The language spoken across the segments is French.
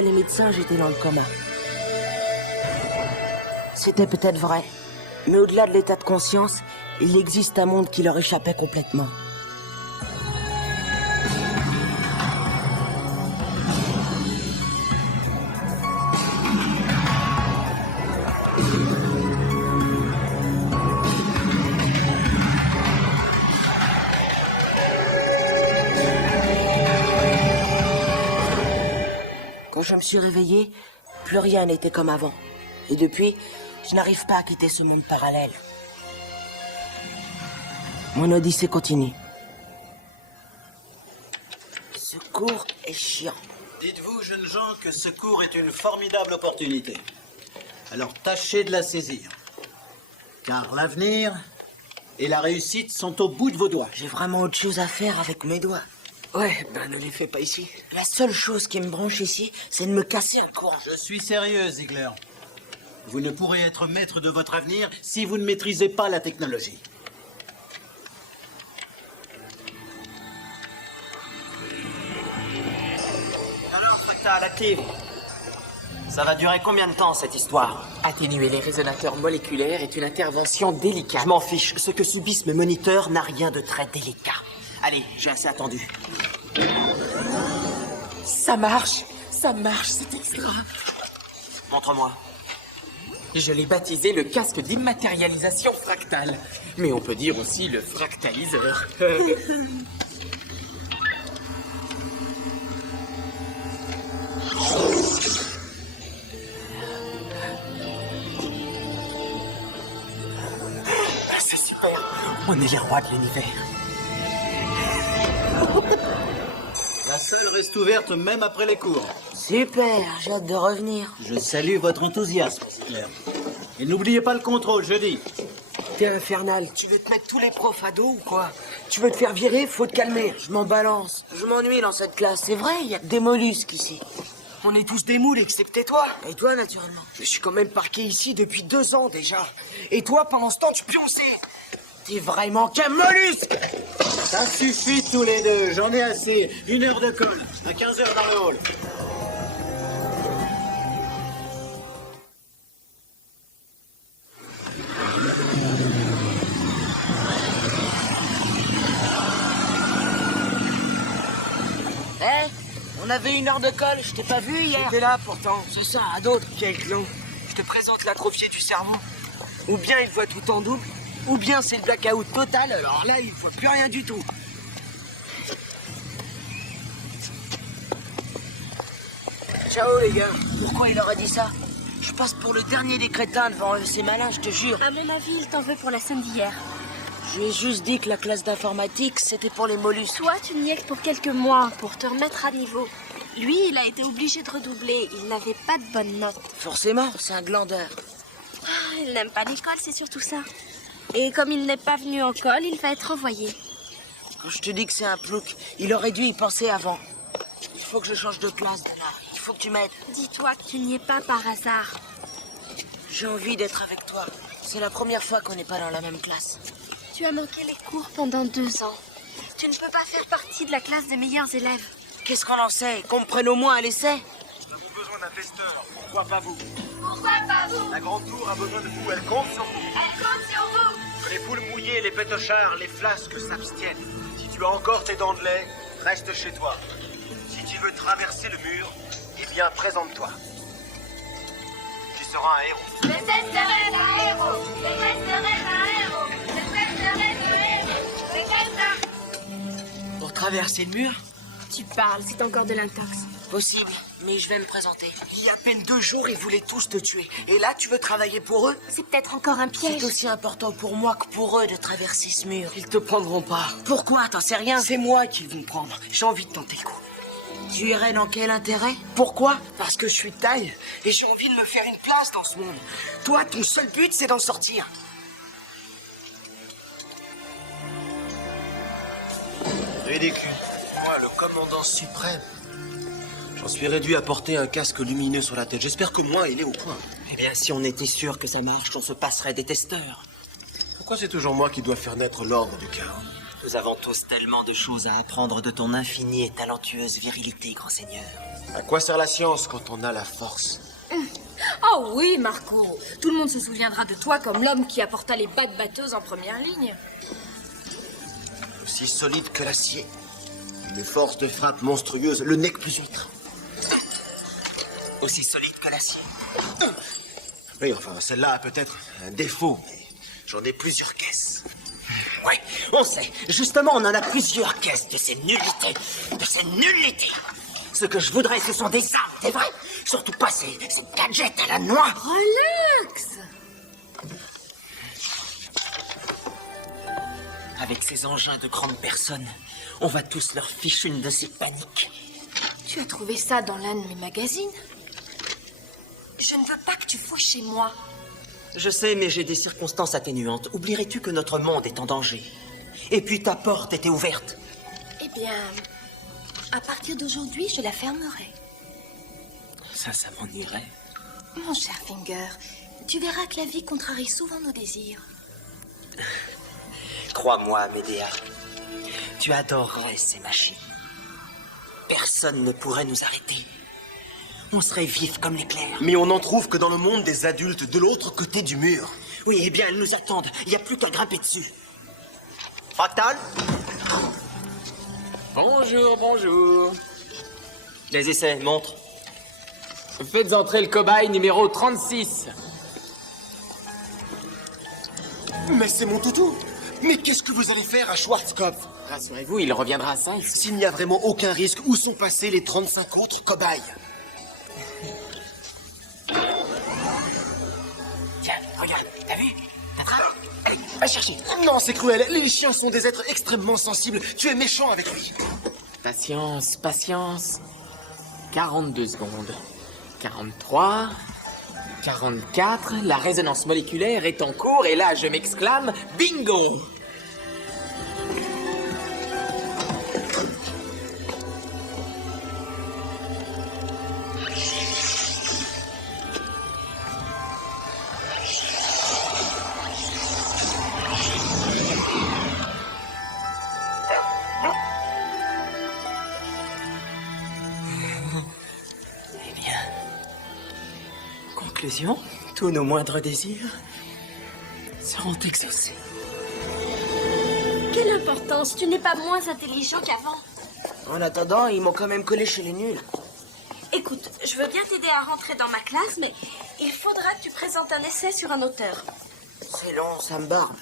D'après les médecins, j'étais dans le coma. C'était peut-être vrai. Mais au-delà de l'état de conscience, il existe un monde qui leur échappait complètement. Quand je me suis réveillé, plus rien n'était comme avant. Et depuis, je n'arrive pas à quitter ce monde parallèle. Mon odyssée continue. Ce cours est chiant. Dites-vous, jeunes gens, que ce cours est une formidable opportunité. Alors tâchez de la saisir. Car l'avenir et la réussite sont au bout de vos doigts. J'ai vraiment autre chose à faire avec mes doigts. Ouais, ben ne les fais pas ici. La seule chose qui me branche ici, c'est de me casser un courant. Je suis sérieux, Ziegler. Vous ne pourrez être maître de votre avenir si vous ne maîtrisez pas la technologie. Alors, Fractal, active. Ça va durer combien de temps, cette histoire? Atténuer les résonateurs moléculaires est une intervention délicate. Je m'en fiche. Ce que subissent mes moniteurs n'a rien de très délicat. Allez, j'ai assez attendu. Ça marche, c'est extra. Montre-moi. Je l'ai baptisé le casque d'immatérialisation fractale. Mais on peut dire aussi le fractaliseur. C'est super. On est les rois de l'univers. La salle reste ouverte même après les cours. Super, j'ai hâte de revenir. Je salue votre enthousiasme, Ziegler. Et n'oubliez pas le contrôle, jeudi. T'es infernal. Tu veux te mettre tous les profs à dos ou quoi? Tu veux te faire virer? Faut te calmer. Je m'en balance. Je m'ennuie dans cette classe. C'est vrai, il y a que des mollusques ici. On est tous des moules, excepté toi. Et toi, naturellement. Je suis quand même parqué ici depuis 2 ans déjà. Et toi, pendant ce temps, tu pionçais. T'es vraiment qu'un mollusque. Ça suffit tous les deux, j'en ai assez. 1 heure de colle, à 15 heures dans le hall. On avait 1 heure de colle, je t'ai pas vu hier. T'es là, pourtant. C'est ça, à d'autres. Quel clon. Je te présente l'atrophié du cerveau. Ou bien il voit tout en double, ou bien c'est le blackout total, alors là, il voit plus rien du tout. Ciao les gars. Pourquoi il aurait dit ça? Je passe pour le dernier des crétins devant eux, c'est malin, je te jure. À mon avis, il t'en veut pour la scène d'hier. Je lui ai juste dit que la classe d'informatique, c'était pour les mollusques. Toi, tu n'y es que pour quelques mois, pour te remettre à niveau. Lui, il a été obligé de redoubler. Il n'avait pas de bonnes notes. Forcément, c'est un glandeur. Ah, il n'aime pas l'école, c'est surtout ça. Et comme il n'est pas venu en colle, il va être renvoyé. Quand je te dis que c'est un plouc, il aurait dû y penser avant. Il faut que je change de classe, Dana. Il faut que tu m'aides. Dis-toi que tu n'y es pas par hasard. J'ai envie d'être avec toi. C'est la première fois qu'on n'est pas dans la même classe. Tu as manqué les cours pendant 2 ans. Tu ne peux pas faire partie de la classe des meilleurs élèves. Qu'est-ce qu'on en sait? Qu'on me prenne au moins à l'essai? Nous avons besoin d'un testeur. Pourquoi pas vous? Pourquoi pas vous? La grande tour a besoin de vous. Elle compte sur vous. Elle compte sur vous. Que les poules mouillées, les pétochards, les flasques s'abstiennent. Si tu as encore tes dents de lait, reste chez toi. Si tu veux traverser le mur, eh bien, présente-toi. Tu seras un héros. Je testerai un héros. Je testerai un héros. Je testerai un héros. C'est comme ça. Pour traverser le mur? Tu parles, c'est encore de l'intox. Possible, mais je vais me présenter. Il y a à peine 2 jours, ils voulaient tous te tuer. Et là, tu veux travailler pour eux? C'est peut-être encore un piège. C'est aussi important pour moi que pour eux de traverser ce mur. Ils te prendront pas. Pourquoi? T'en sais rien? C'est moi qu'ils vont prendre. J'ai envie de tenter le coup. Tu irais dans quel intérêt? Pourquoi? Parce que je suis de taille et j'ai envie de me faire une place dans ce monde. Toi, ton seul but, c'est d'en sortir. Ridicule. Moi, le commandant suprême. J'en suis réduit à porter un casque lumineux sur la tête. J'espère que moi, il est au point. Eh bien, si on était sûr que ça marche, on se passerait des testeurs. Pourquoi c'est toujours moi qui dois faire naître l'ordre du chaos? Nous avons tous tellement de choses à apprendre de ton infinie et talentueuse virilité, grand seigneur. À quoi sert la science quand on a la force? Oh oui, Marco. Tout le monde se souviendra de toi comme l'homme qui apporta les battes batteuses en première ligne. Aussi solide que l'acier. Une force de frappe monstrueuse, le nec plus ultra. Aussi solide que l'acier. Oui, enfin, celle-là a peut-être un défaut, mais j'en ai plusieurs caisses. Ouais, on sait. Justement, on en a plusieurs caisses de ces nullités. De ces nullités. Ce que je voudrais, ce sont des armes, c'est vrai. Surtout pas ces gadgets à la noix. Relax. Avec ces engins de grandes personnes, on va tous leur ficher une de ces paniques. Tu as trouvé ça dans l'un de mes magazines? Je ne veux pas que tu fouilles chez moi. Je sais, mais j'ai des circonstances atténuantes. Oublierais-tu que notre monde est en danger? Et puis ta porte était ouverte. Eh bien, à partir d'aujourd'hui, je la fermerai. Ça m'en irait. Mon cher Finger, tu verras que la vie contrarie souvent nos désirs. Crois-moi, Médéa, tu adorerais ces machines. Personne ne pourrait nous arrêter. On serait vifs comme l'éclair. Mais on n'en trouve que dans le monde des adultes, de l'autre côté du mur. Oui, eh bien, elles nous attendent. Il n'y a plus qu'à grimper dessus. Fractal? Bonjour, bonjour. Les essais, montre. Faites entrer le cobaye numéro 36. Mais c'est mon toutou. Mais qu'est-ce que vous allez faire à Schwarzkopf? Rassurez-vous, il reviendra sain. S'il n'y a vraiment aucun risque, où sont passés les 35 autres cobayes? Tiens, regarde, t'as vu? T'attrapes? Allez, va chercher. Non, c'est cruel. Les chiens sont des êtres extrêmement sensibles. Tu es méchant avec lui. Patience, patience. 42 secondes. 43. 44. La résonance moléculaire est en cours et là, je m'exclame, bingo! Conclusion, tous nos moindres désirs seront exaucés. Quelle importance, tu n'es pas moins intelligent qu'avant. En attendant, ils m'ont quand même collé chez les nuls. Écoute, je veux bien t'aider à rentrer dans ma classe, mais il faudra que tu présentes un essai sur un auteur. C'est long, ça me barbe.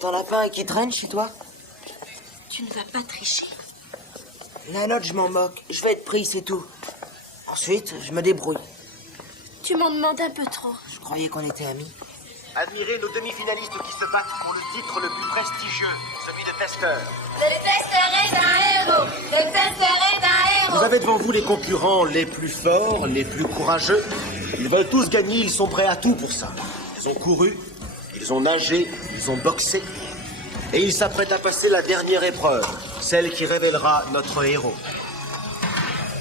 T'en as pas un qui traîne chez toi? Tu ne vas pas tricher. La note, je m'en moque. Je vais être pris, c'est tout. Ensuite, je me débrouille. Tu m'en demandes un peu trop. Je croyais qu'on était amis. Admirez nos demi-finalistes qui se battent pour le titre le plus prestigieux, celui de testeur. Le testeur est un héros. Le testeur est un héros. Vous avez devant vous les concurrents les plus forts, les plus courageux. Ils veulent tous gagner, ils sont prêts à tout pour ça. Ils ont couru, ils ont nagé, ils ont boxé. Et ils s'apprêtent à passer la dernière épreuve, celle qui révélera notre héros.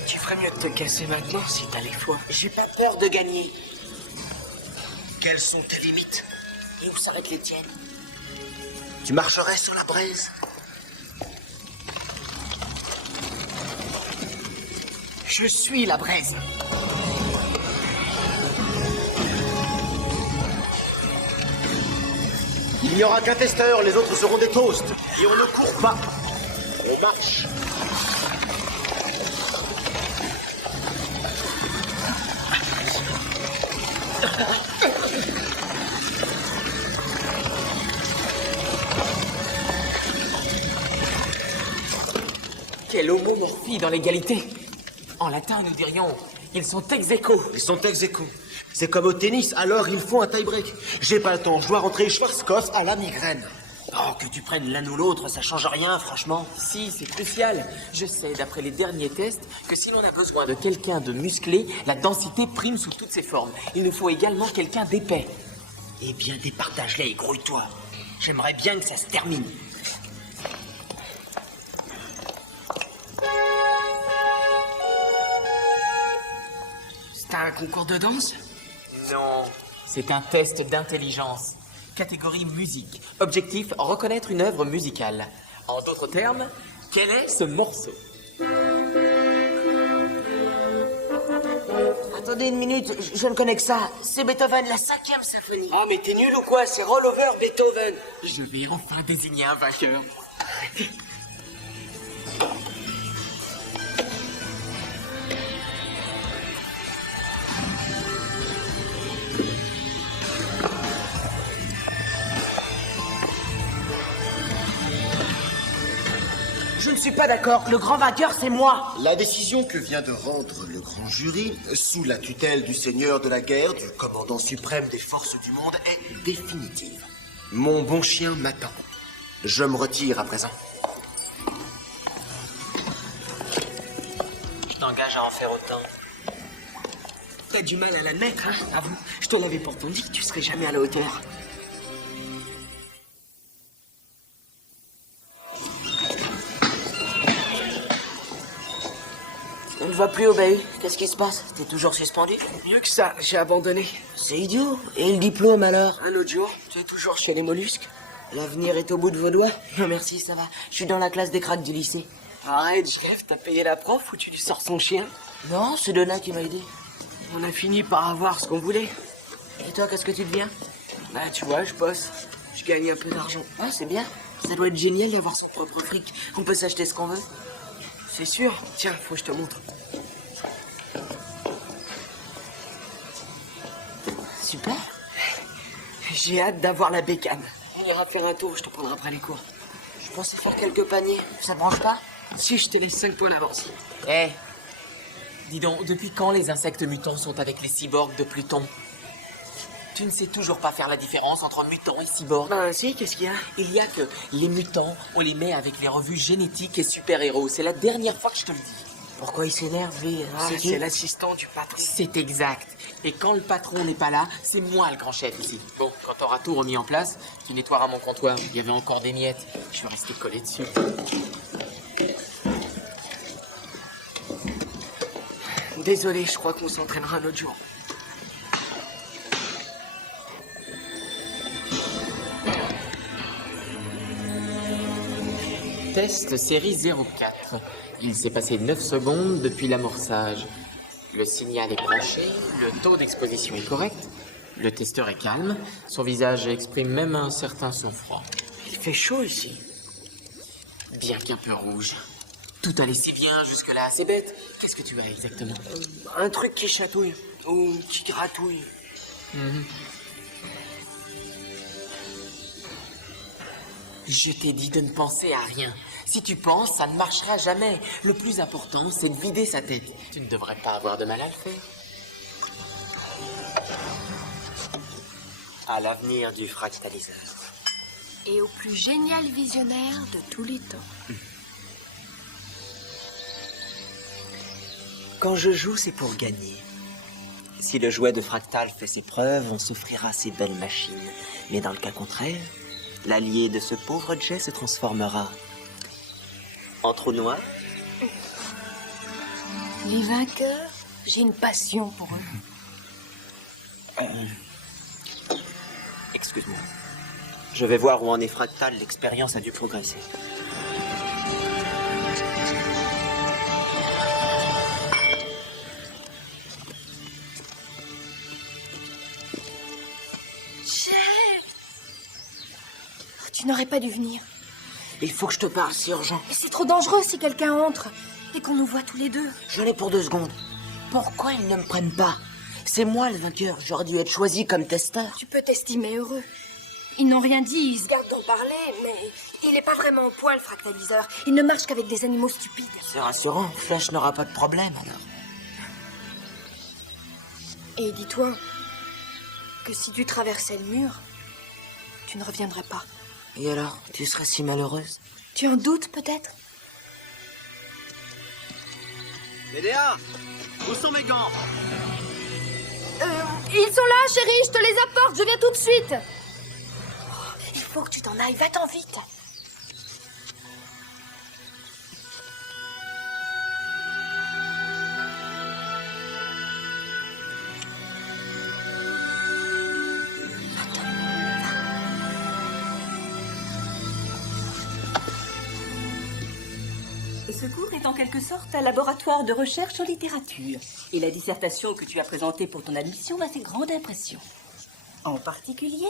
Tu ferais mieux de te casser maintenant si t'as les fois. J'ai pas peur de gagner. Quelles sont tes limites? Et où s'arrêtent les tiennes? Tu marcherais sur la braise? Je suis la braise. Il n'y aura qu'un testeur, les autres seront des toasts. Et on ne court pas, on marche. Quelle homomorphie dans l'égalité! En latin, nous dirions, ils sont ex aequo. Ils sont ex aequo. C'est comme au tennis, alors il faut un tie-break. J'ai pas le temps, je dois rentrer Schwarzkopf à la migraine. Oh, que tu prennes l'un ou l'autre, ça change rien, franchement. Si, c'est crucial. Je sais, d'après les derniers tests, que si l'on a besoin de quelqu'un de musclé, la densité prime sous toutes ses formes. Il nous faut également quelqu'un d'épais. Eh bien, départage-les et grouille-toi. J'aimerais bien que ça se termine. C'est un concours de danse? Non, c'est un test d'intelligence. Catégorie musique. Objectif, reconnaître une œuvre musicale. En d'autres termes, quel est ce morceau? Attendez une minute, je ne connais que ça. C'est Beethoven, la 5e symphonie. Ah, mais t'es nul ou quoi? C'est Roll Over Beethoven. Je vais enfin désigner un vainqueur. Je ne suis pas d'accord. Le grand vainqueur, c'est moi. La décision que vient de rendre le grand jury, sous la tutelle du seigneur de la guerre, du commandant suprême des forces du monde, est définitive. Mon bon chien m'attend. Je me retire à présent. Je t'engage à en faire autant. T'as du mal à l'admettre, hein? Avoue, je te l'avais pourtant dit que tu serais jamais à la hauteur. On ne voit plus au bahut. Qu'est-ce qui se passe? T'es toujours suspendu? Mieux que ça, j'ai abandonné. C'est idiot. Et le diplôme alors? Un autre jour, tu es toujours chez les mollusques. L'avenir est au bout de vos doigts? Non merci, ça va. Je suis dans la classe des cracks du lycée. Arrête, Jeff, t'as payé la prof ou tu lui sors son chien? Non, c'est Donna qui m'a aidé. On a fini par avoir ce qu'on voulait. Et toi, qu'est-ce que tu deviens? Bah, tu vois, je bosse. Je gagne un peu d'argent. Ah, c'est bien. Ça doit être génial d'avoir son propre fric. On peut s'acheter ce qu'on veut. C'est sûr. Tiens, faut que je te montre. Super. J'ai hâte d'avoir la bécane. On ira faire un tour, je te prendrai après les cours. Je pensais faire quelques paniers. Ça te branche pas? Si, je te laisse 5 points d'avance. Eh, dis donc, depuis quand les insectes mutants sont avec les cyborgs de Pluton? Tu ne sais toujours pas faire la différence entre mutants et cyborgs. Ben si, qu'est-ce qu'il y a? Il y a que les mutants, on les met avec les revues génétiques et super-héros. C'est la dernière fois que je te le dis. Pourquoi il s'énerve, lui? C'est l'assistant du patron. C'est exact. Et quand le patron n'est pas là, c'est moi le grand chef ici. Bon, quand t'auras tout remis en place, tu nettoieras mon comptoir. Il y avait encore des miettes. Je vais rester collé dessus. Désolé, je crois qu'on s'entraînera un autre jour. Test série 04. Il s'est passé 9 secondes depuis l'amorçage. Le signal est branché, le taux d'exposition est correct, le testeur est calme, son visage exprime même un certain sang-froid. Il fait chaud ici. Bien qu'un peu rouge. Tout allait si bien jusque-là, c'est bête. Qu'est-ce que tu as exactement? Un truc qui chatouille. Ou qui gratouille. Je t'ai dit de ne penser à rien. Si tu penses, ça ne marchera jamais. Le plus important, c'est de vider sa tête. Tu ne devrais pas avoir de mal à le faire. À l'avenir du fractaliseur. Et au plus génial visionnaire de tous les temps. Quand je joue, c'est pour gagner. Si le jouet de Fractal fait ses preuves, on s'offrira ces belles machines. Mais dans le cas contraire, l'allié de ce pauvre Jay se transformera en trou noir. Les vainqueurs, j'ai une passion pour eux. Excuse-moi. Je vais voir où en est Fractal. L'expérience a dû progresser. Tu n'aurais pas dû venir. Il faut que je te parle, c'est urgent. Mais c'est trop dangereux si quelqu'un entre et qu'on nous voit tous les deux. Je l'ai pour 2 secondes. Pourquoi ils ne me prennent pas? C'est moi le vainqueur. J'aurais dû être choisi comme testeur. Tu peux t'estimer heureux. Ils n'ont rien dit, ils se gardent d'en parler, mais il n'est pas vraiment au point, le fractaliseur. Il ne marche qu'avec des animaux stupides. C'est rassurant. Flash n'aura pas de problème, alors. Et dis-toi que si tu traversais le mur, tu ne reviendrais pas. Et alors, tu serais si malheureuse? Tu en doutes peut-être? Médéa, où sont mes gants? Ils sont là, chérie, je te les apporte, je viens tout de suite. Oh, il faut que tu t'en ailles, va-t'en vite. Ce cours est en quelque sorte un laboratoire de recherche en littérature. Et la dissertation que tu as présentée pour ton admission m'a fait grande impression. En particulier,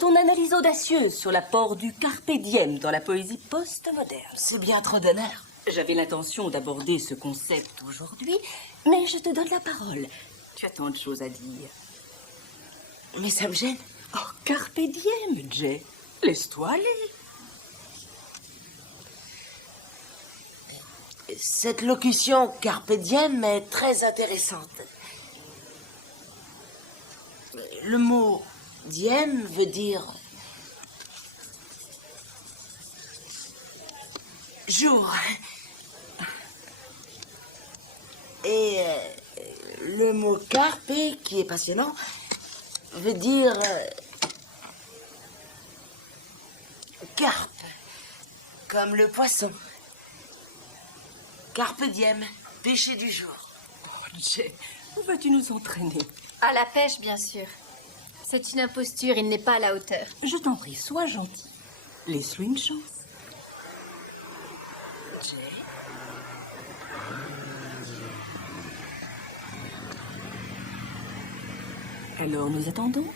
ton analyse audacieuse sur l'apport du carpe diem dans la poésie post-moderne. C'est bien trop d'honneur. J'avais l'intention d'aborder ce concept aujourd'hui, mais je te donne la parole. Tu as tant de choses à dire. Mais ça me gêne. Oh, carpe diem, Jay. Laisse-toi aller. Cette locution carpe diem est très intéressante. Le mot diem veut dire jour. Et le mot carpe, qui est passionnant, veut dire carpe, comme le poisson. Carpe diem, pêcher du jour. Oh, Jay, où vas-tu nous entraîner? À la pêche, bien sûr. C'est une imposture, il n'est pas à la hauteur. Je t'en prie, sois gentil. Laisse-lui une chance. Jay. Alors, nous attendons?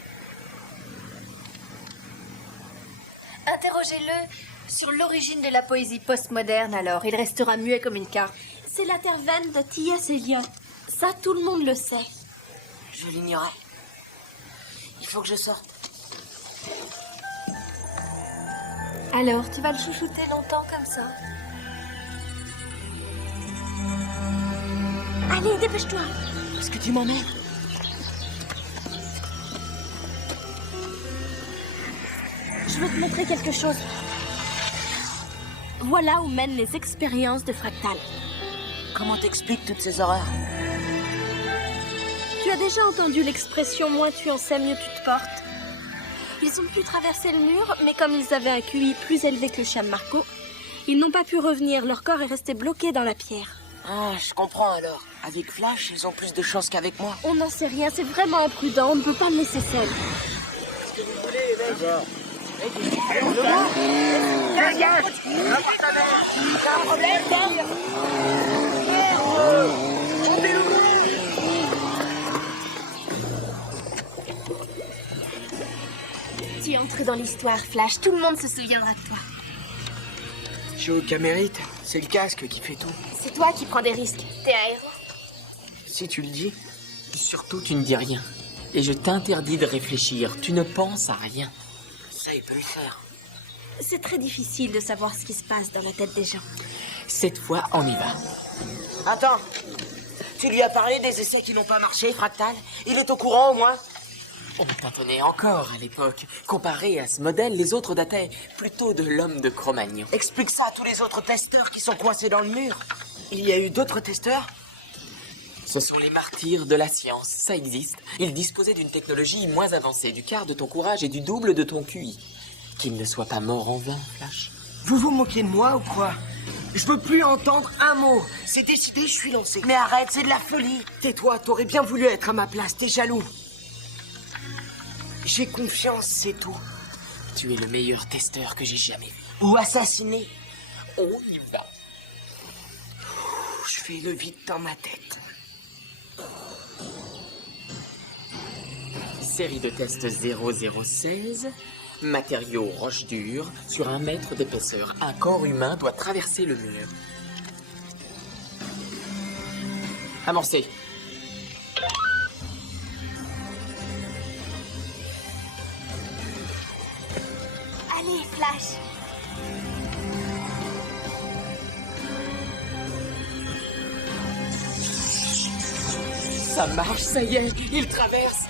Interrogez-le sur l'origine de la poésie postmoderne, alors. Il restera muet comme une carpe. C'est l'intervalle de T.S. Eliot. Ça, tout le monde le sait. Je l'ignorais. Il faut que je sorte. Alors, tu vas le chouchouter longtemps comme ça? Allez, dépêche-toi. Est-ce que tu m'emmènes? Je veux te montrer quelque chose. Voilà où mènent les expériences de Fractal. Comment t'expliques toutes ces horreurs? Tu as déjà entendu l'expression « moins tu en sais, mieux tu te portes ». Ils ont pu traverser le mur, mais comme ils avaient un QI plus élevé que le cham Marco, ils n'ont pas pu revenir. Leur corps est resté bloqué dans la pierre. Ah, je comprends alors. Avec Flash, ils ont plus de chance qu'avec moi. On n'en sait rien, c'est vraiment imprudent. On ne peut pas le laisser seul. Qu'est-ce que vous voulez, les mecs? Tu es entré dans l'histoire, Flash. Tout le monde se souviendra de toi. Je suis au camérite. C'est le casque qui fait tout. C'est toi qui prends des risques. T'es un héros. Si tu le dis. Surtout, tu ne dis rien. Et je t'interdis de réfléchir. Tu ne penses à rien. Ça, il peut le faire. C'est très difficile de savoir ce qui se passe dans la tête des gens. Cette fois, on y va. Attends. Tu lui as parlé des essais qui n'ont pas marché, Fractal? Il est au courant, au moins? On t'en tenait encore à l'époque. Comparé à ce modèle, les autres dataient plutôt de l'homme de Cro-Magnon. Explique ça à tous les autres testeurs qui sont coincés dans le mur. Il y a eu d'autres testeurs? Ce sont les martyrs de la science, ça existe. Ils disposaient d'une technologie moins avancée, du quart de ton courage et du double de ton QI. Qu'ils ne soient pas morts en vain, Flash. Vous vous moquez de moi ou quoi? Je veux plus entendre un mot. C'est décidé, je suis lancé. Mais arrête, c'est de la folie. Tais-toi, t'aurais bien voulu être à ma place, t'es jaloux. J'ai confiance, c'est tout. Tu es le meilleur testeur que j'ai jamais vu. Ou assassiné. On y va. Je fais le vide dans ma tête. Série de tests 0016. Matériaux roche dure sur 1 mètre d'épaisseur. Un corps humain doit traverser le mur. Amorcé. Allez, Flash. Ça marche, ça y est, il traverse.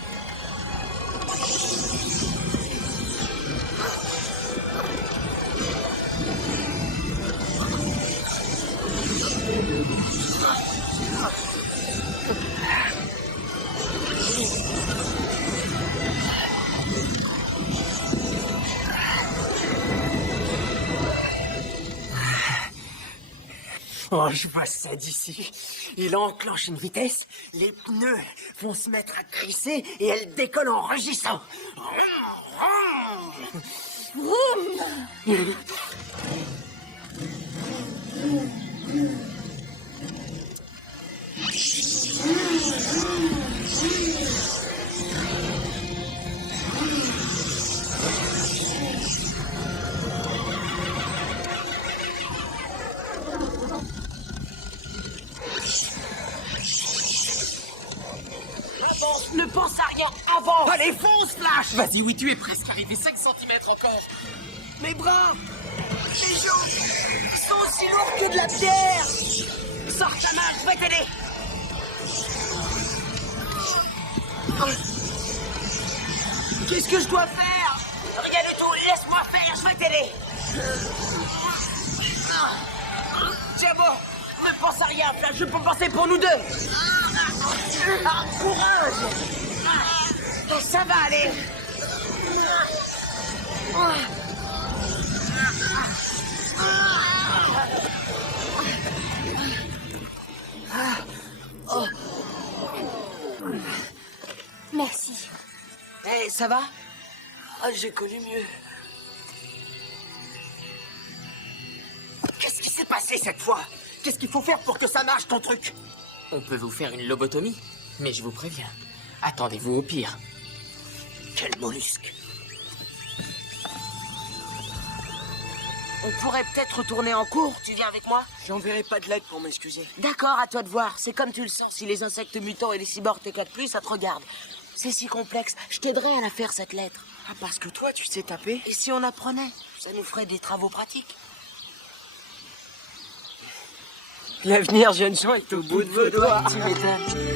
Oh, je vois ça d'ici. Il enclenche une vitesse, les pneus vont se mettre à crisser et elle décolle en rugissant. reviens avant. Allez, fonce, Flash! Vas-y, oui, tu es presque arrivé. 5 centimètres encore. Mes bras, mes jambes, ils sont aussi lourds que de la pierre. Sors ta main, je vais t'aider. Qu'est-ce que je dois faire? Rien du tout, laisse-moi faire, je vais t'aider. C'est bon, ne pense à rien, Flash, je peux penser pour nous deux. Courage. Ça va aller. Merci. Hé, ça va? Ah, j'ai connu mieux. Qu'est-ce qui s'est passé cette fois? Qu'est-ce qu'il faut faire pour que ça marche, ton truc? On peut vous faire une lobotomie, mais je vous préviens. Attendez-vous au pire. Quel mollusque! On pourrait peut-être retourner en cours, tu viens avec moi? J'enverrai pas de lettre pour m'excuser. D'accord, à toi de voir. C'est comme tu le sens, si les insectes mutants et les cyborgs t'éclatent plus, ça te regarde. C'est si complexe, je t'aiderai à la faire cette lettre. Ah, parce que toi, tu sais taper? Et si on apprenait? Ça nous ferait des travaux pratiques. L'avenir, jeune gens, est au bout de vos doigts. Tu m'étonnes.